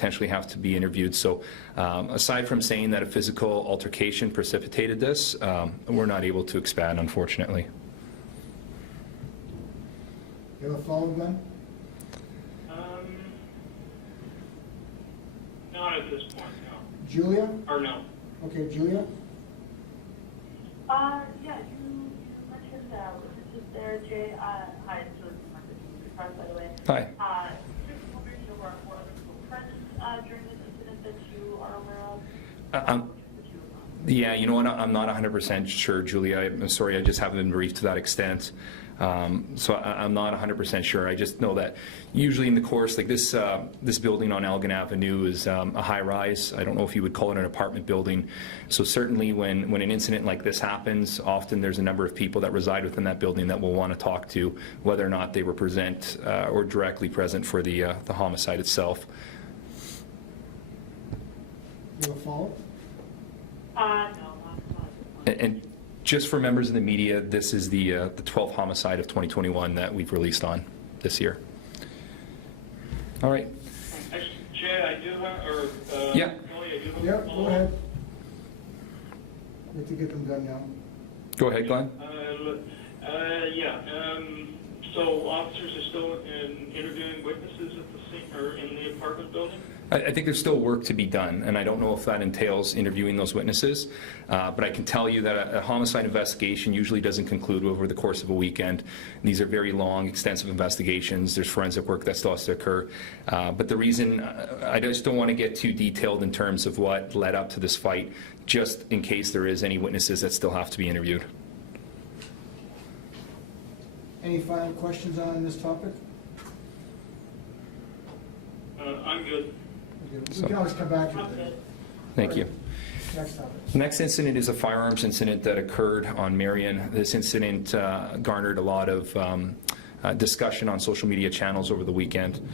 potentially have to be interviewed. So aside from saying that a physical altercation precipitated this, we're not able to expand, unfortunately. You have a follow-up, Glenn? Not at this point, no. Julia? Or no. Okay, Julia? Yeah, you mentioned witnesses there, Jay. Hi, it's Julia from by the way. Hi. Just wondering, were other people present during this incident that you are aware of? Yeah, you know what, I'm not 100% sure, Julia. I'm sorry, I just haven't been briefed to that extent. So I'm not 100% sure. I just know that usually in the course, like this building on Elgin Avenue is a high-rise. I don't know if you would call it an apartment building. So certainly when an incident like this happens, often there's a number of people that reside within that building that will want to talk to whether or not they were present or directly present for the homicide itself. You have a follow-up? No, not. And just for members of the media, this is the 12th homicide of 2021 that we've released on this year. All right. Actually, Jay, I do have, or yeah. Kelly, I do have Yeah, a go follow-up. ahead. We have to get them done now. Go ahead, Glenn. So officers are still interviewing witnesses at the scene or in the apartment building? I think there's still work to be done, and I don't know if that entails interviewing those witnesses, but I can tell you that a homicide investigation usually doesn't conclude over the course of a weekend. These are very long, extensive investigations. There's forensic work that still has to occur. But the reason, I just don't want to get too detailed in terms of what led up to this fight, just in case there is any witnesses that still have to be interviewed. Any final questions on this topic? I'm good. We can always come back to it. Thank you. Next topic. The next incident is a firearms incident that occurred on Marion. This incident garnered a lot of discussion on social media channels over the weekend.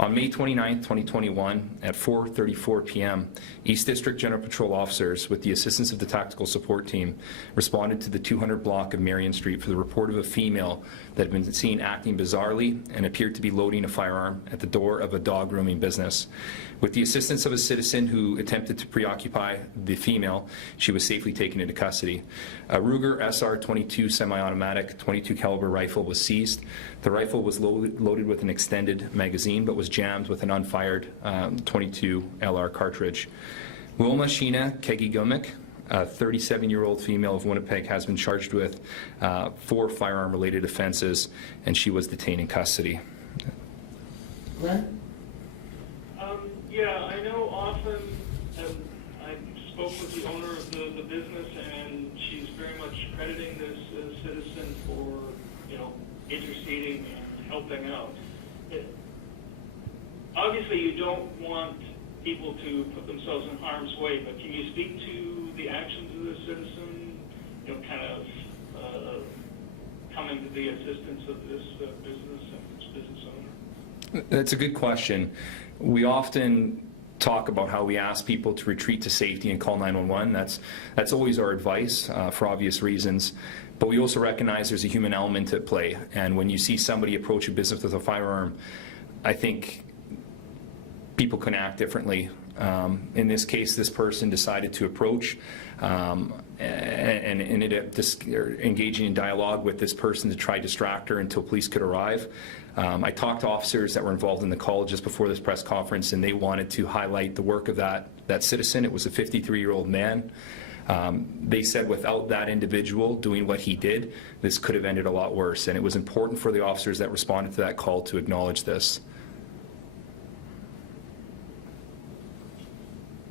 On May 29, 2021, at 4:34 p.m., East District General Patrol officers, with the assistance of the Tactical Support Team, responded to the 200 block of Marion Street for the report of a female that had been seen acting bizarrely and appeared to be loading a firearm at the door of a dog grooming business. With the assistance of a citizen who attempted to preoccupy the female, she was safely taken into custody. A Ruger SR-22 semi-automatic 22 caliber rifle was seized. The rifle was loaded with an extended magazine, but was jammed with an unfired 22 LR cartridge. Wilma Sheena Kegigumik, a 37-year-old female of Winnipeg, has been charged with 4 firearm-related offenses, and she was detained in custody. Glenn? Yeah, I know often, I spoke with the owner of the business, and she's very much crediting this citizen for, interceding and helping out. Obviously, you don't want people to put themselves in harm's way, but can you speak to the actions of the citizen, coming to the assistance of this business and this business owner? That's a good question. We often talk about how we ask people to retreat to safety and call 911. That's always our advice for obvious reasons. But we also recognize there's a human element at play. And when you see somebody approach a business with a firearm, I think people can act differently. In this case, this person decided to approach and ended up engaging in dialogue with this person to try to distract her until police could arrive. I talked to officers that were involved in the call just before this press conference, and they wanted to highlight the work of that citizen. It was a 53-year-old man. They said without that individual doing what he did, this could have ended a lot worse, and it was important for the officers that responded to that call to acknowledge this.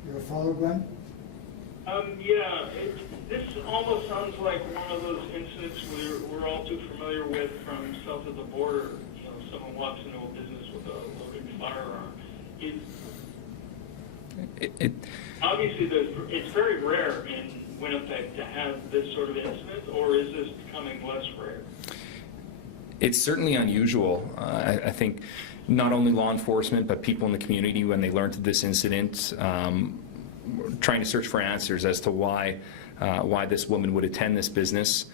You have a follow-up, Glenn? This almost sounds like one of those incidents we're all too familiar with from south of the border. Someone walks into a business with a loaded firearm. Obviously, it's very rare in Winnipeg to have this sort of incident, or is this becoming less rare? It's certainly unusual. I think not only law enforcement, but people in the community, when they learned of this incident, trying to search for answers as to why this woman would attend this business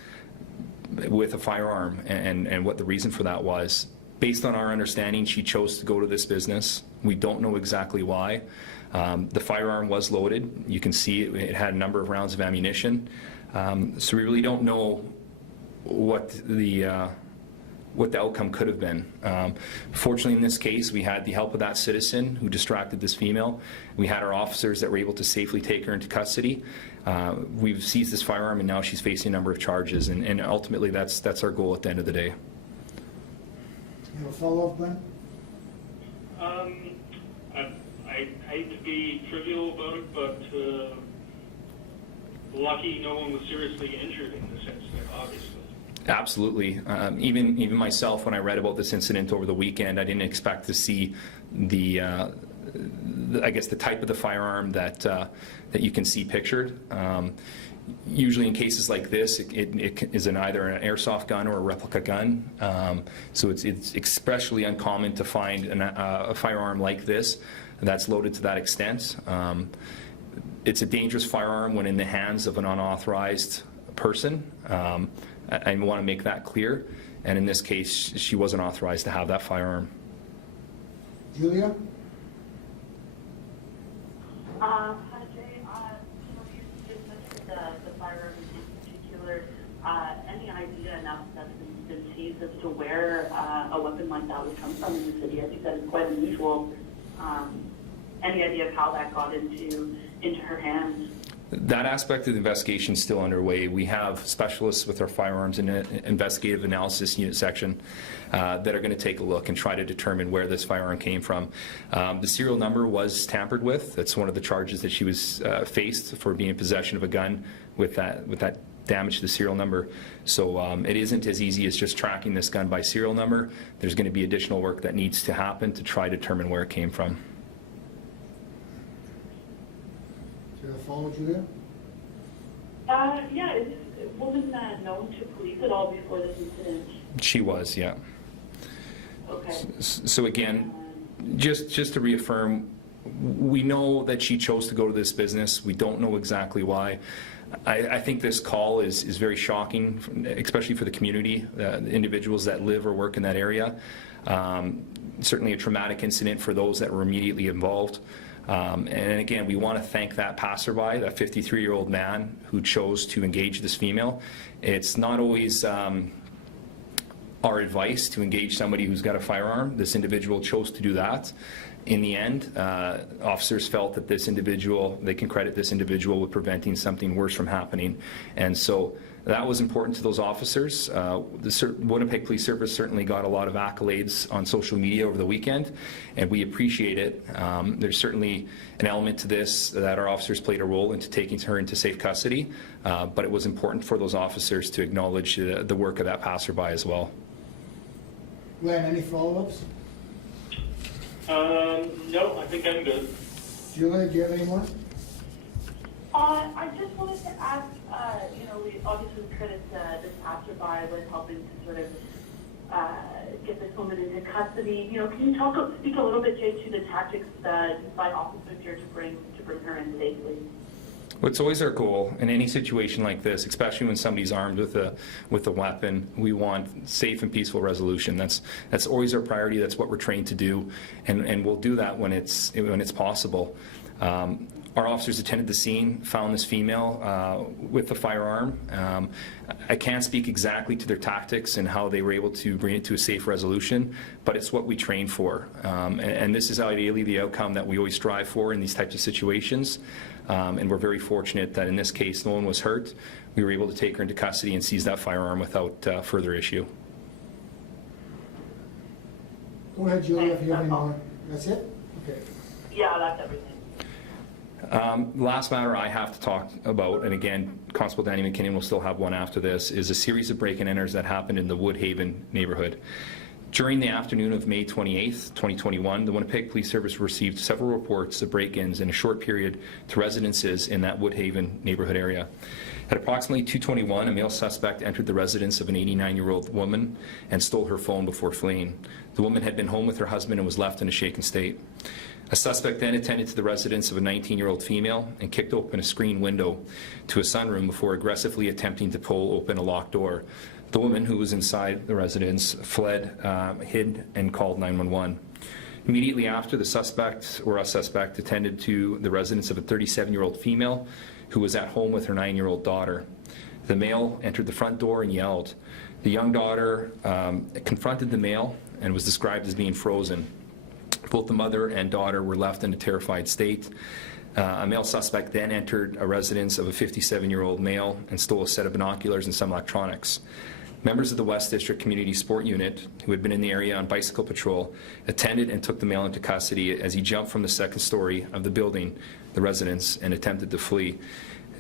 with a firearm and what the reason for that was. Based on our understanding, she chose to go to this business. We don't know exactly why. The firearm was loaded. You can see it had a number of rounds of ammunition. So we really don't know what the outcome could have been. Fortunately, in this case, we had the help of that citizen who distracted this female. We had our officers that were able to safely take her into custody. We've seized this firearm, and now she's facing a number of charges. And ultimately, that's our goal at the end of the day. You have a follow-up, Glenn? I hate to be trivial about it, but lucky no one was seriously injured in this incident, obviously. Absolutely. Even myself, when I read about this incident over the weekend, I didn't expect to see I guess the type of the firearm that you can see pictured. Usually in cases like this, it is either an airsoft gun or a replica gun. So it's especially uncommon to find a firearm like this that's loaded to that extent. It's a dangerous firearm when in the hands of an unauthorized person. I want to make that clear. And in this case, she wasn't authorized to have that firearm. Julia? Hi, Jay. You just mentioned the firearm in particular. Any idea now that that's been seized as to where a weapon like that would come from in the city? I think that is quite unusual. Any idea of how that got into her hands? That aspect of the investigation is still underway. We have specialists with our Firearms and Investigative Analysis Unit section that are going to take a look and try to determine where this firearm came from. The serial number was tampered with. That's one of the charges that she was faced for being in possession of a gun with that damage to the serial number. So it isn't as easy as just tracking this gun by serial number. There's going to be additional work that needs to happen to try to determine where it came from. Do you have a follow-up, Julia? Yeah, is this woman known to police at all before this incident? She was, yeah. Okay. So again, just to reaffirm, we know that she chose to go to this business. We don't know exactly why. I think this call is very shocking, especially for the community, the individuals that live or work in that area. Certainly a traumatic incident for those that were immediately involved. And again, we want to thank that passerby, that 53-year-old man who chose to engage this female. It's not always our advice to engage somebody who's got a firearm. This individual chose to do that. In the end, officers felt that this individual, they can credit this individual with preventing something worse from happening. And so that was important to those officers. The Winnipeg Police Service certainly got a lot of accolades on social media over the weekend, and we appreciate it. There's certainly an element to this that our officers played a role into taking her into safe custody, but it was important for those officers to acknowledge the work of that passerby as well. Glenn, any follow-ups? No, I think I'm good. Julia, do you have any more? I just wanted to ask, we obviously credit this passerby with helping to sort of get this woman into custody. Can you speak a little bit, Jay, to the tactics by officers here to bring her in safely? Well, it's always our goal in any situation like this, especially when somebody's armed with a weapon. We want safe and peaceful resolution. That's always our priority. That's what we're trained to do, and we'll do that when it's possible. Our officers attended the scene, found this female with the firearm. I can't speak exactly to their tactics and how they were able to bring it to a safe resolution, but it's what we train for. And this is ideally the outcome that we always strive for in these types of situations. And we're very fortunate that in this case no one was hurt. We were able to take her into custody and seize that firearm without further issue. Go ahead, Julia, if you have any more. That's it? Okay. Yeah, that's everything. Last matter I have to talk about, and again, Constable Danny Mckinnon will still have one after this, is a series of break-and-enters that happened in the Woodhaven neighborhood. During the afternoon of May 28th, 2021, the Winnipeg Police Service received several reports of break-ins in a short period to residences in that Woodhaven neighborhood area. At approximately 2:21, a male suspect entered the residence of an 89-year-old woman and stole her phone before fleeing. The woman had been home with her husband and was left in a shaken state. A suspect then attended to the residence of a 19-year-old female and kicked open a screen window to a sunroom before aggressively attempting to pull open a locked door. The woman who was inside the residence fled, hid, and called 911. Immediately after, the suspect, or a suspect, attended to the residence of a 37-year-old female who was at home with her 9-year-old daughter. The male entered the front door and yelled. The young daughter confronted the male and was described as being frozen. Both the mother and daughter were left in a terrified state. A male suspect then entered a residence of a 57-year-old male and stole a set of binoculars and some electronics. Members of the West District Community Sport Unit, who had been in the area on bicycle patrol, attended and took the male into custody as he jumped from the second story of the building, the residence, and attempted to flee.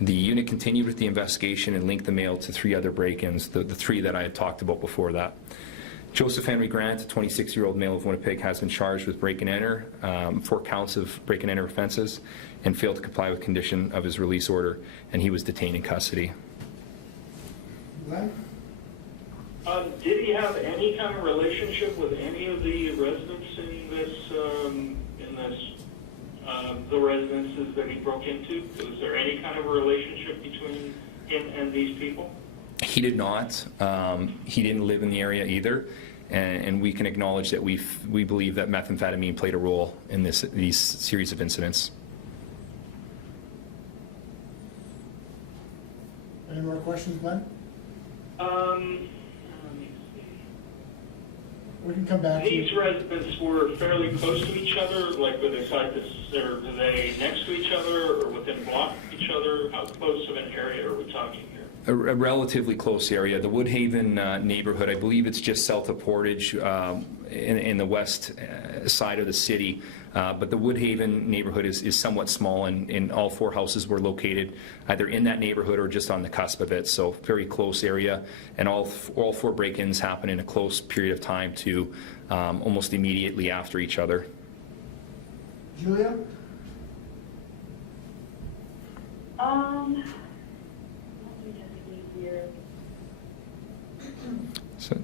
The unit continued with the investigation and linked the male to 3 other break-ins, the 3 that I had talked about before that. Joseph Henry Grant, a 26-year-old male of Winnipeg, has been charged with break-and-enter, 4 counts of break-and-enter offenses, and failed to comply with condition of his release order, and he was detained in custody. Glenn? Did he have any kind of relationship with any of the residents in this, the residences that he broke into? Was there any kind of a relationship between him and these people? He did not. He didn't live in the area either, and we can acknowledge that we believe that methamphetamine played a role in these series of incidents. Any more questions, Glenn? Let me see. We can come back to These you. residents were fairly close to each other, like were they were they next to each other or within block of each other? How close of an area are we talking here? A relatively close area. The Woodhaven neighborhood, I believe it's just south of Portage in the west side of the city. But the Woodhaven neighborhood is somewhat small, and all 4 houses were located either in that neighborhood or just on the cusp of it. So very close area, and all 4 break-ins happen in a close period of time to almost immediately after each other. Julia? Let me just see here. So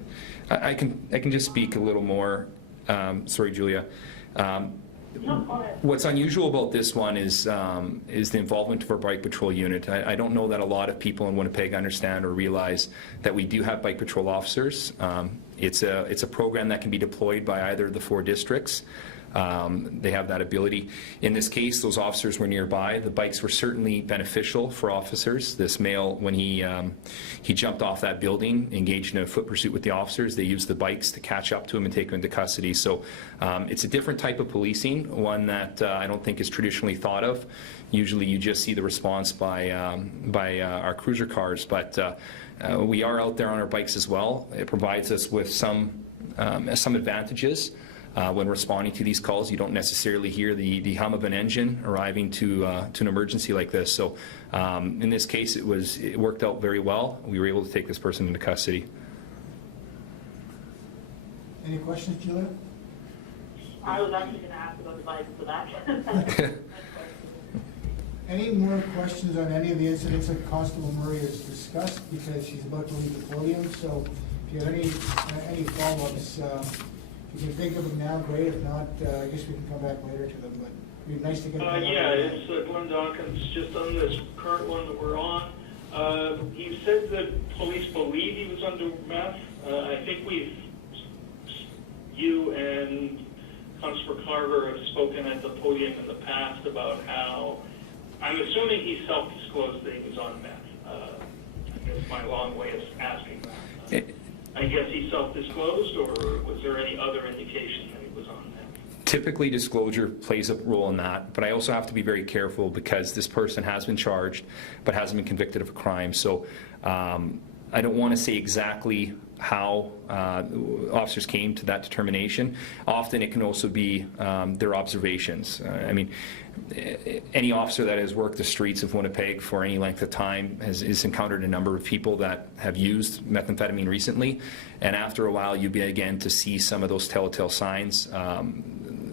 I can just speak a little more. Sorry, Julia. No, go ahead. What's unusual about this one is the involvement of our bike patrol unit. I don't know that a lot of people in Winnipeg understand or realize that we do have bike patrol officers. It's a program that can be deployed by either of the 4 districts. They have that ability. In this case, those officers were nearby. The bikes were certainly beneficial for officers. This male, when he jumped off that building, engaged in a foot pursuit with the officers, they used the bikes to catch up to him and take him into custody. So it's a different type of policing, one that I don't think is traditionally thought of. Usually you just see the response by our cruiser cars, but we are out there on our bikes as well. It provides us with some advantages. When responding to these calls, you don't necessarily hear the hum of an engine arriving to an emergency like this. So in this case, it worked out very well. We were able to take this person into custody. Any questions, Julia? I was actually going to ask about the bike for that. Any more questions on any of the incidents that Constable Murray has discussed, because she's about to leave the podium? So if you have any follow-ups, if you can think of them now, great. If not, I guess we can come back later to them, but it'd be nice to get them. Yeah, it's Glenn Dawkins, just on this current one that we're on. You said that police believe he was under meth. I think you and Constable Carver have spoken at the podium in the past about how, I'm assuming he self-disclosed that he was on meth. I guess my long way of asking that. I guess he self-disclosed, or was there any other indication that he was on meth? Typically, disclosure plays a role in that, but I also have to be very careful because this person has been charged but hasn't been convicted of a crime. So I don't want to say exactly how officers came to that determination. Often it can also be their observations. I mean, any officer that has worked the streets of Winnipeg for any length of time has encountered a number of people that have used methamphetamine recently, and after a while you begin to see some of those telltale signs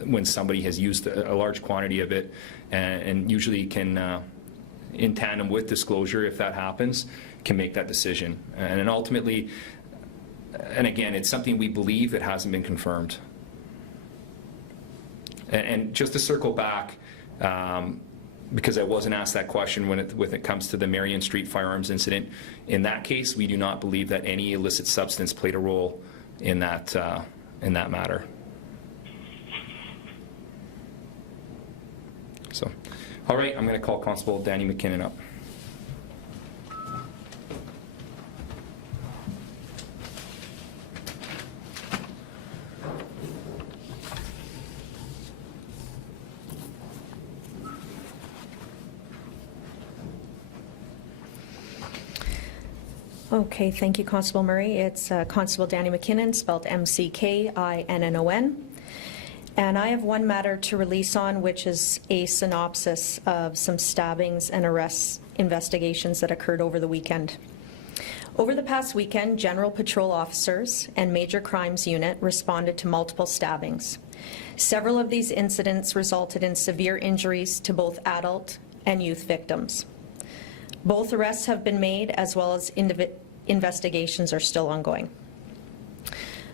when somebody has used a large quantity of it, and usually can, in tandem with disclosure, if that happens, can make that decision. And ultimately, and again, it's something we believe that hasn't been confirmed. And just to circle back, because I wasn't asked that question when it comes to the Marion Street firearms incident. In that case, we do not believe that any illicit substance played a role in that matter. So, all right, I'm going to call Constable Danny Mckinnon up. Okay, thank you, Constable Murray. It's Constable Danny Mckinnon, spelled M-C-K-I-N-N-O-N. And I have one matter to release on, which is a synopsis of some stabbings and arrests investigations that occurred over the weekend. Over the past weekend, General Patrol officers and Major Crimes Unit responded to multiple stabbings. Several of these incidents resulted in severe injuries to both adult and youth victims. Both arrests have been made, as well as investigations are still ongoing.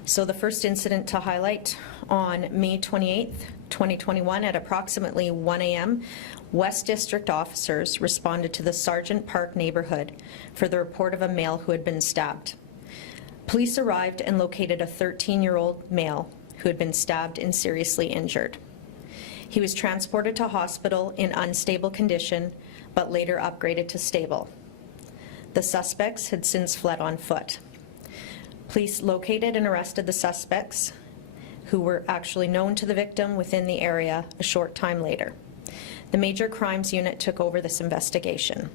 So the first incident to highlight, on May 28th, 2021 at approximately 1 a.m., West District officers responded to the Sargent Park neighborhood for the report of a male who had been stabbed. Police arrived and located a 13-year-old male who had been stabbed and seriously injured. He was transported to hospital in unstable condition, but later upgraded to stable. The suspects had since fled on foot. Police located and arrested the suspects, who were actually known to the victim within the area a short time later. The Major Crimes Unit took over this investigation.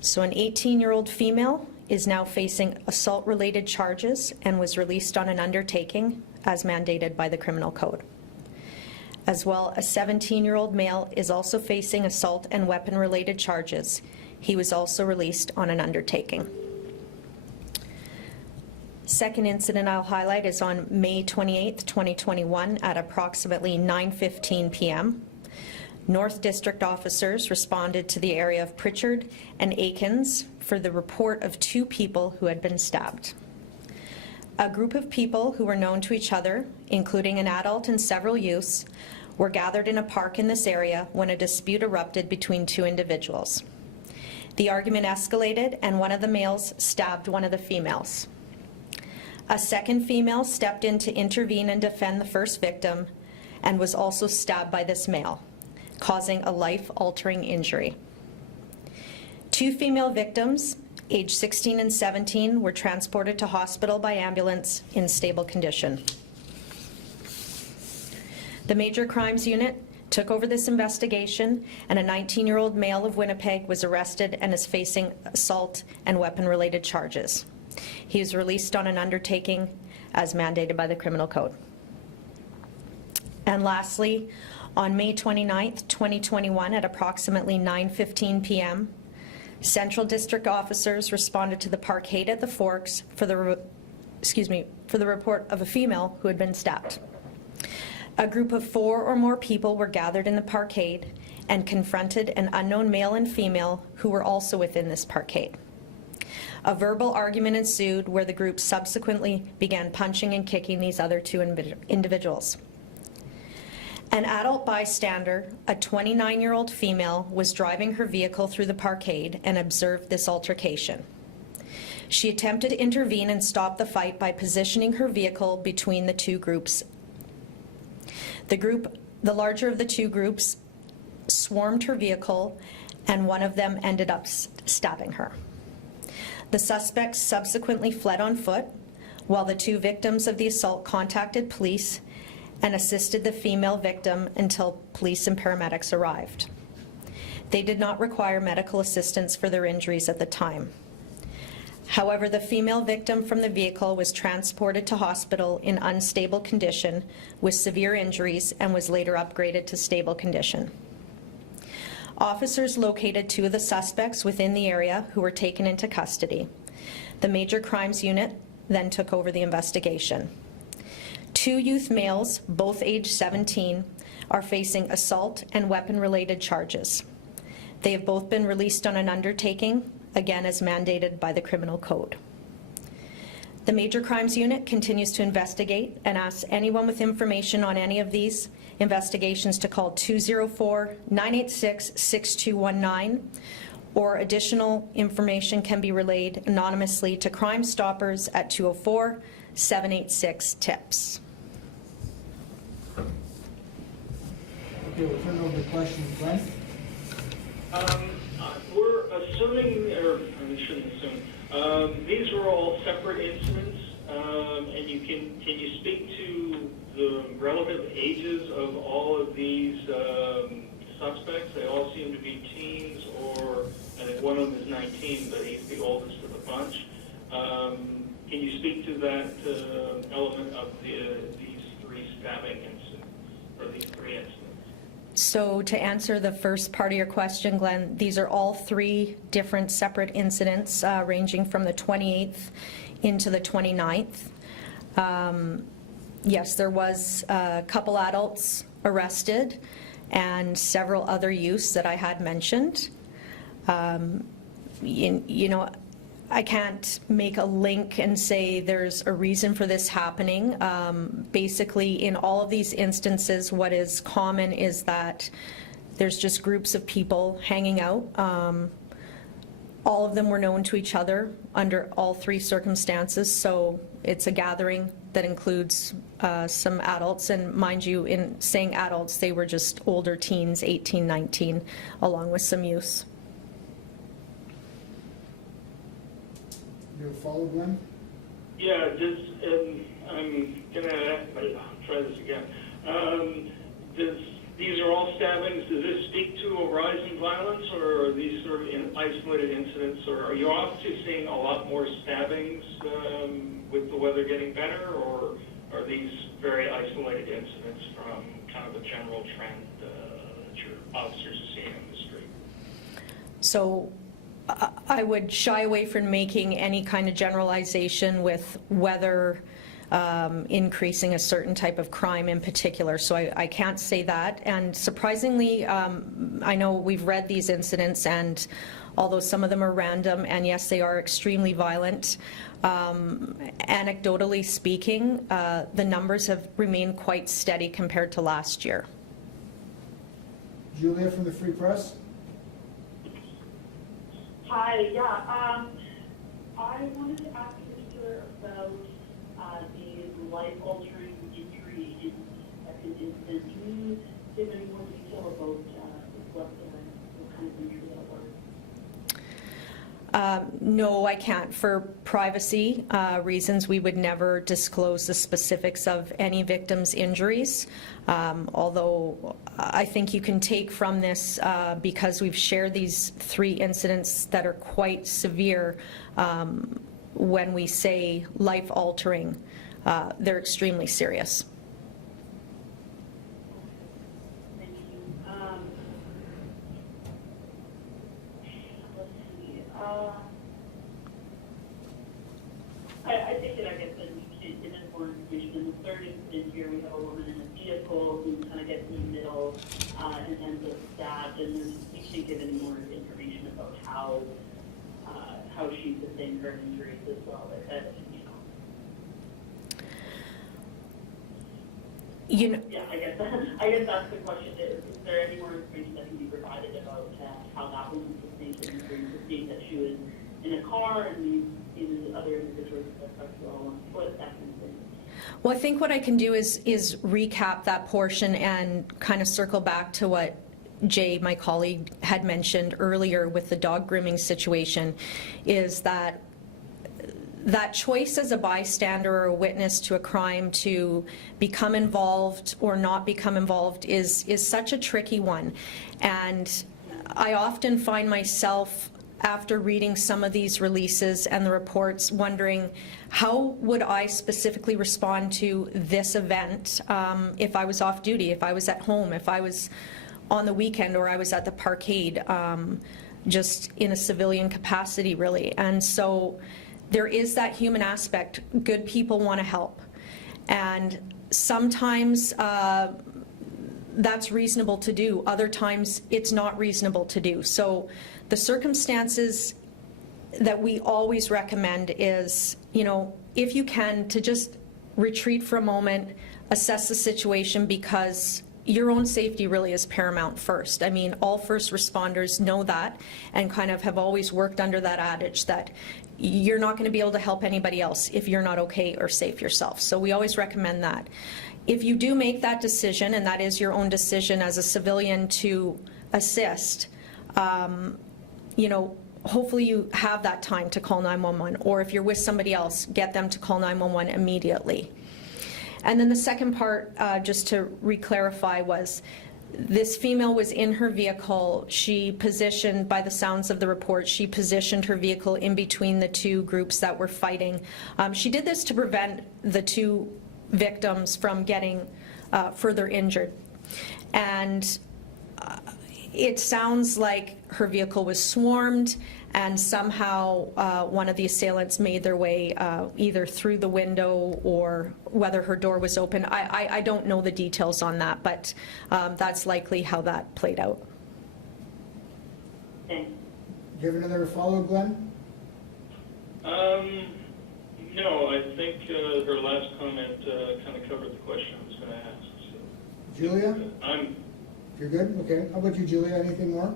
So an 18-year-old female is now facing assault-related charges and was released on an undertaking as mandated by the Criminal Code. As well, a 17-year-old male is also facing assault and weapon-related charges. He was also released on an undertaking. Second incident I'll highlight is on May 28th, 2021 at approximately 9:15 p.m. North District officers responded to the area of Pritchard and Aikens for the report of 2 people who had been stabbed. A group of people who were known to each other, including an adult and several youths, were gathered in a park in this area when a dispute erupted between 2 individuals. The argument escalated and one of the males stabbed one of the females. A second female stepped in to intervene and defend the first victim and was also stabbed by this male, causing a life-altering injury. 2 female victims, aged 16 and 17, were transported to hospital by ambulance in stable condition. The Major Crimes Unit took over this investigation, and a 19-year-old male of Winnipeg was arrested and is facing assault and weapon-related charges. He was released on an undertaking as mandated by the Criminal Code. And lastly, on May 29th, 2021 at approximately 9:15 p.m., Central District officers responded to the parkade at the Forks for the report of a female who had been stabbed. A group of 4 or more people were gathered in the parkade and confronted an unknown male and female who were also within this parkade. A verbal argument ensued where the group subsequently began punching and kicking these other 2 individuals. An adult bystander, a 29-year-old female, was driving her vehicle through the parkade and observed this altercation. She attempted to intervene and stop the fight by positioning her vehicle between the 2 groups. The larger of the 2 groups swarmed her vehicle, and one of them ended up stabbing her. The suspects subsequently fled on foot, while the 2 victims of the assault contacted police and assisted the female victim until police and paramedics arrived. They did not require medical assistance for their injuries at the time. However, the female victim from the vehicle was transported to hospital in unstable condition with severe injuries and was later upgraded to stable condition. Officers located 2 of the suspects within the area who were taken into custody. The Major Crimes Unit then took over the investigation. 2 youth males, both age 17, are facing assault and weapon-related charges. They have both been released on an undertaking, again as mandated by the Criminal Code. The Major Crimes Unit continues to investigate and asks anyone with information on any of these investigations to call 204-986-6219, or additional information can be relayed anonymously to Crime Stoppers at 204-786-TIPS. Okay, we'll turn over the question. Glenn? We're assuming, or I shouldn't assume, these were all separate incidents, and can you speak to the relative ages of all of these suspects? They all seem to be teens, or I think one of them is 19, but he's the oldest of the bunch. Can you speak to that element of these three stabbing incidents, or these three incidents? So to answer the first part of your question, Glenn, these are all three different separate incidents ranging from the 28th into the 29th. Yes, there was a couple adults arrested and several other youths that I had mentioned. You know, I can't make a link and say there's a reason for this happening. Basically, in all of these instances, what is common is that there's just groups of people hanging out. All of them were known to each other under all three circumstances, so it's a gathering that includes some adults, and mind you, in saying adults, they were just older teens, 18, 19, along with some youths. You have a follow, Glenn? Yeah, I'm gonna try this again. These are all stabbings. Does this speak to a rise in violence, or are these sort of isolated incidents, or are you also seeing a lot more stabbings with the weather getting better, or are these very isolated incidents from kind of a general trend that your officers are seeing in the street? So I would shy away from making any kind of generalization with weather increasing a certain type of crime in particular, so I can't say that. And surprisingly, I know we've read these incidents, and although some of them are random, and yes, they are extremely violent, anecdotally speaking, the numbers have remained quite steady compared to last year. Julia from the Free Press? Hi, yeah. I wanted to ask in particular about the life-altering injury in the second incident. Can you give any more detail about what kind of injury that was? No, I can't. For privacy reasons, we would never disclose the specifics of any victim's injuries. Although I think you can take from this, because we've shared these three incidents that are quite severe, when we say life-altering, they're extremely serious. Thank you. Let's see. I think that I guess that we can get more information. In the third incident here, we have a woman in a vehicle who kind of gets in the middle and ends up stabbed, and we can't give any more information about how she sustained her injuries as well. You know, Yeah, I guess that's the question. Is there any more information that can be provided about how that woman sustained her injuries? Seeing that she was in a car and these other individuals that were all on foot, that kind of thing. well, I think what I can do is recap that portion and kind of circle back to what Jay, my colleague, had mentioned earlier with the dog grooming situation, is that choice as a bystander or a witness to a crime to become involved or not become involved is such a tricky one. And I often find myself, after reading some of these releases and the reports, wondering how would I specifically respond to this event if I was off duty, if I was at home, if I was on the weekend, or I was at the parkade, just in a civilian capacity, really. And so there is that human aspect. Good people want to help. And sometimes that's reasonable to do. Other times it's not reasonable to do. So the circumstances that we always recommend is, you know, if you can, to just retreat for a moment, assess the situation, because your own safety really is paramount first. I mean, all first responders know that and kind of have always worked under that adage that you're not going to be able to help anybody else if you're not okay or safe yourself. So we always recommend that. If you do make that decision, and that is your own decision as a civilian to assist, you know, hopefully you have that time to call 911, or if you're with somebody else, get them to call 911 immediately. And then the second part, just to re-clarify, was this female was in her vehicle. She positioned, by the sounds of the report, she positioned her vehicle in between the two groups that were fighting. She did this to prevent the two victims from getting further injured. And it sounds like her vehicle was swarmed, and somehow one of the assailants made their way either through the window or whether her door was open. I don't know the details on that, but that's likely how that played out. Thanks. Do you have another follow-up, Glenn? No, I think her last comment kind of covered the question I was going to ask. So. Julia? I'm You're good? Okay. How about you, Julia? Anything more?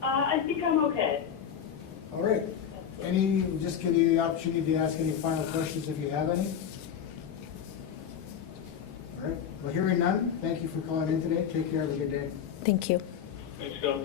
I think I'm okay. All right. Just give you the opportunity to ask any final questions if you have any. All right. Well, hearing none, thank you for calling in today. Take care. Have a good day. Thank you. thanks, Scott.